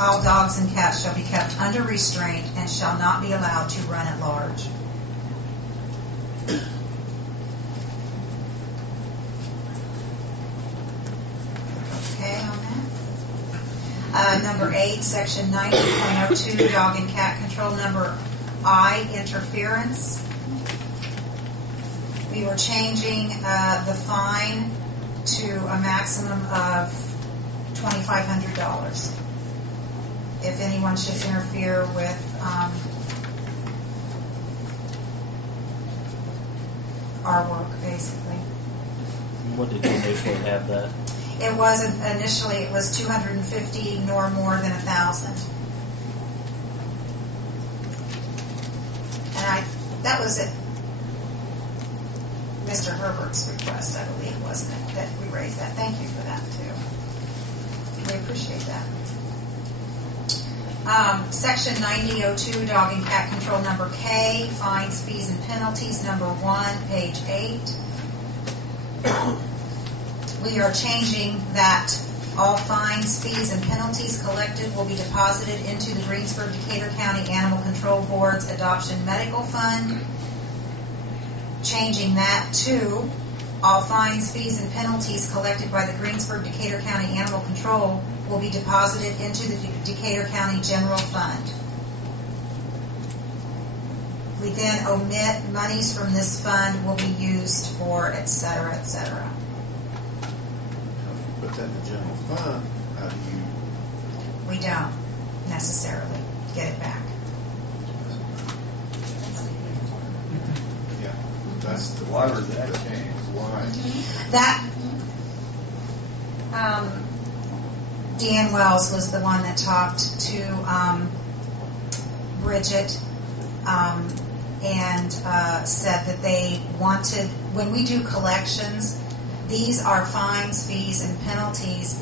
all dogs and cats shall be kept under restraint and shall not be allowed to run at large. Okay on that. Number 8, section 90.02, dog and cat control. Number I, interference. We were changing the fine to a maximum of $2,500 if anyone should interfere with our work, basically. What did you initially have that? It wasn't initially. It was 250 nor more than 1,000, and that was it. Mr. Herbert's request, I believe, wasn't it, that we raised that? Thank you for that, too. We appreciate that. Section 90.02, dog and cat control. Number K, fines, fees, and penalties. Number 1, page 8. We are changing that all fines, fees, and penalties collected will be deposited into the Greensburg-Decatur County Animal Control Board's Adoption Medical Fund. Changing that to all fines, fees, and penalties collected by the Greensburg-Decatur County Animal Control will be deposited into the Decatur County General Fund. We then omit monies from this fund will be used for et cetera, et cetera. Put that in the general fund, how do you? We don't necessarily get it back. Yeah, that's the. Why was that changed? Why? That Dan Wells was the one that talked to Bridget and said that they wanted, when we do collections, these are fines, fees, and penalties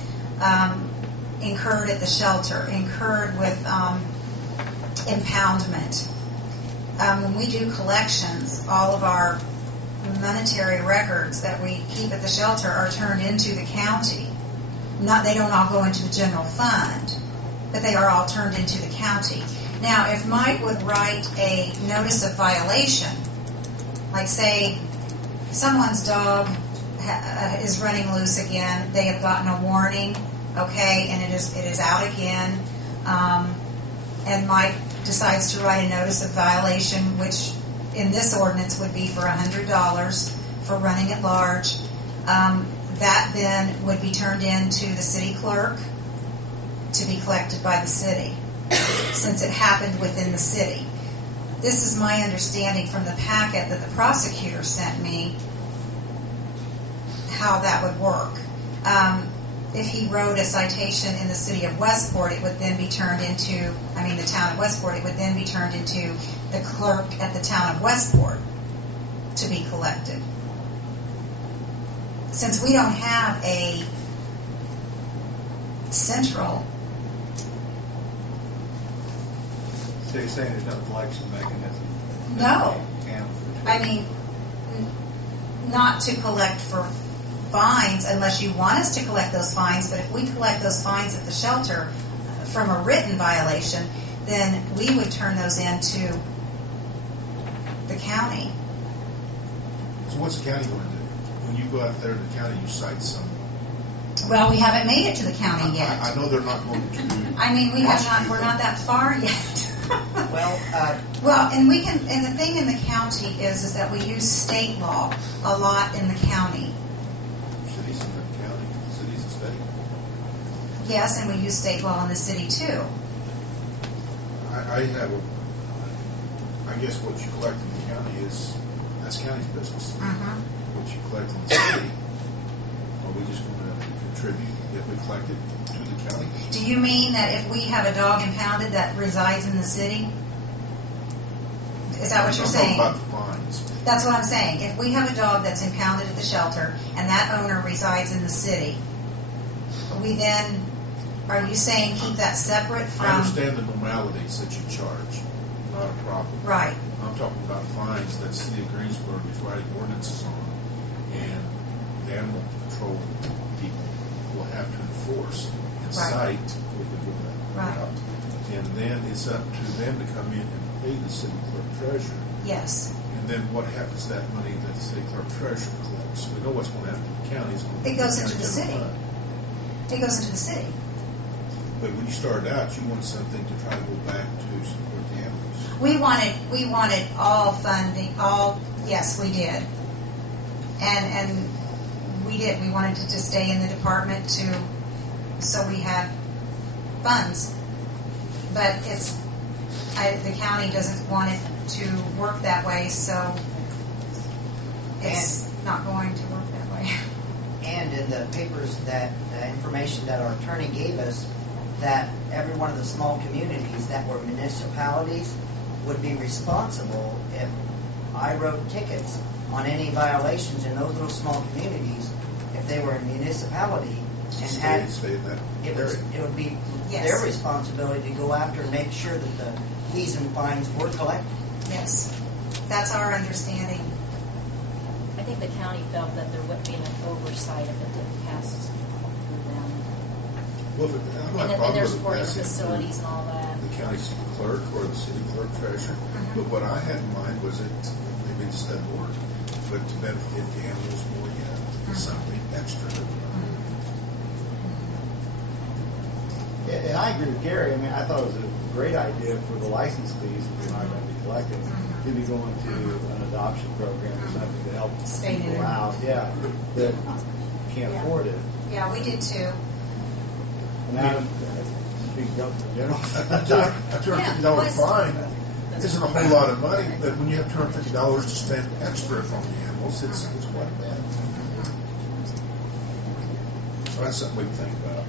incurred at the shelter, incurred with impoundment. When we do collections, all of our monetary records that we keep at the shelter are turned into the county. They don't all go into the general fund, but they are all turned into the county. Now, if Mike would write a notice of violation, like say someone's dog is running loose again, they have gotten a warning, okay, and it is out again, and Mike decides to write a notice of violation, which in this ordinance would be for $100 for running at large. That then would be turned in to the city clerk to be collected by the city, since it happened within the city. This is my understanding from the packet that the prosecutor sent me, how that would work. If he wrote a citation in the city of Westport, it would then be turned into, the town of Westport, it would then be turned into the clerk at the town of Westport to be collected. Since we don't have a central. So you're saying there's no collection mechanism? No. Not to collect for fines unless you want us to collect those fines, but if we collect those fines at the shelter from a written violation, then we would turn those into the county. So what's the county going to do? When you go out there to the county, you cite some. Well, we haven't made it to the county yet. I know they're not going to. We're not that far yet. Well, and we can. And the thing in the county is that we use state law a lot in the county. Cities in the county, cities and state. Yes, and we use state law in the city too. I guess what you collect in the county that's county's business. Mm-hmm. What you collect in the city, are we just going to contribute if we collect it to the county? Do you mean that if we have a dog impounded that resides in the city? Is that what you're saying? I'm talking about the fines. That's what I'm saying. If we have a dog that's impounded at the shelter and that owner resides in the city, we then, are you saying keep that separate from? I understand the normalities that you charge. Not a problem. Right. I'm talking about fines that City of Greensburg is writing ordinances on, and the animal control people will have to enforce and cite. Right. And then it's up to them to come in and pay the city clerk treasurer. Yes. And then what happens to that money that the city clerk treasurer collects? We know what's going to happen to the county. It's going to It goes into county the general city. fund. It goes into the city. But when you started out, you wanted something to try to go back to support the animals. We wanted all funding, yes, we did. And we did. We wanted to stay in the department so we had funds. But the county doesn't want it to work that way, so it's not going to work that way. And in the papers, that information that our attorney gave us, that every one of the small communities that were municipalities would be responsible if I wrote tickets on any violations in those little small communities. If they were a municipality and had, Stay in that it area. would be Yes. their responsibility to go after and make sure that the fees and fines were collected. Yes, that's our understanding. I think the county felt that there wouldn't be enough oversight if it didn't pass through them. Well, I'm not And problem their with it supporting passing facilities and all that. through the county clerk or the city clerk treasurer. But what I had in mind was it maybe it's that word, but to benefit the animals more yet, something extra. Yeah, and I agree with Gary. I mean, I thought it was a great idea for the license fees that we're not going to be collecting to be going to an adoption program or something to help Stay people neutral. out. Yeah, that can't afford it. Yeah, we did too. And I speak up in general. A $250 fine isn't a whole lot of money, but when you have $250 to spend extra on the animals, it's quite bad. So that's something we can think about.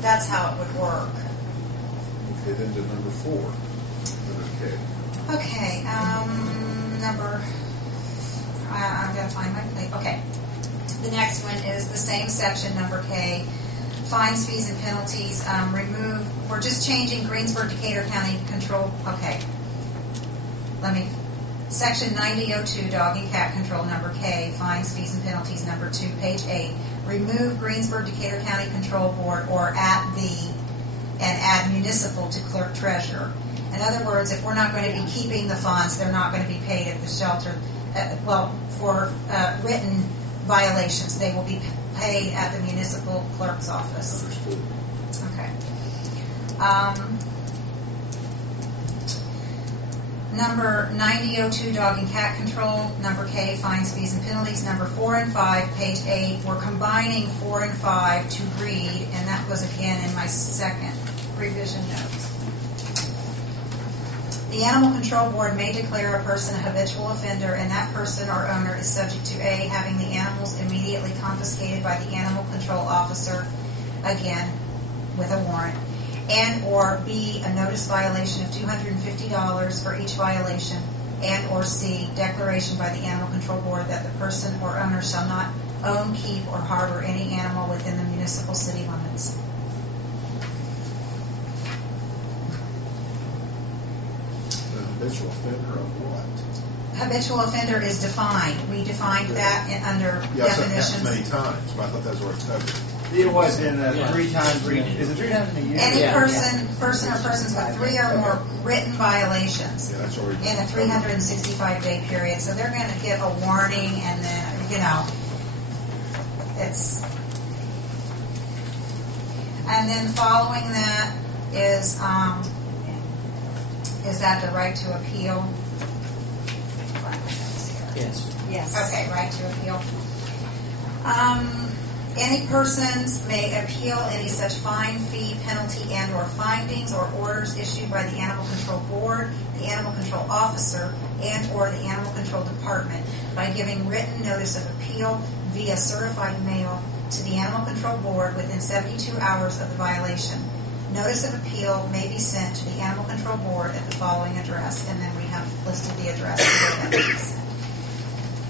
That's how it would work. Okay, then to number 4. Okay. Okay, I'm going to find my place. Okay. The next one is the same section, number K, fines, fees, and penalties. We're just changing Greensburg, Decatur County control. Okay. Section 9002, dog and cat control, number K, fines, fees, and penalties, number 2, page 8. Remove Greensburg, Decatur County Control Board or and add municipal to clerk treasurer. In other words, if we're not going to be keeping the funds, they're not going to be paid at the shelter. For written violations, they will be paid at the municipal clerk's office. Understood. Okay. Number 9002, dog and cat control. Number K, fines, fees, and penalties. Number 4 and 5, page 8. We're combining 4 and 5 to read, and that was again in my second revision notes. The Animal Control Board may declare a person a habitual offender, and that person or owner is subject to A, having the animals immediately confiscated by the animal control officer, again, with a warrant, and or B, a notice violation of $250 for each violation, and or C, declaration by the Animal Control Board that the person or owner shall not own, keep, or harbor any animal within the municipal city limits. An habitual offender of what? Habitual offender is defined. We defined that under Yeah, I've said that definitions. many times, but I thought that was already covered. It was in Yeah. 3 times read. Is it 3 times in a year? Any Yeah. person or persons with 3 or more written violations Yeah, that's already in a 365-day period. So they're going to get a warning, and then, it's... And then following that is that the right to appeal? Yes. Yes. Okay, right to appeal. Any persons may appeal any such fine, fee, penalty, and or findings or orders issued by the Animal Control Board, the Animal Control Officer, and or the Animal Control Department by giving written notice of appeal via certified mail to the Animal Control Board within 72 hours of the violation. Notice of appeal may be sent to the Animal Control Board at the following address, and then we have listed the address.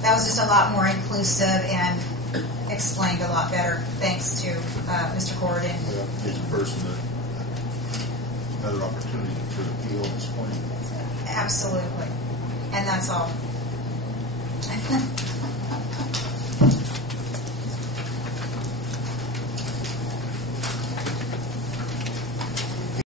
That was just a lot more inclusive and explained a lot better, thanks to Mr. Gordon. Gives a person another opportunity to appeal and explain. Absolutely. And that's all.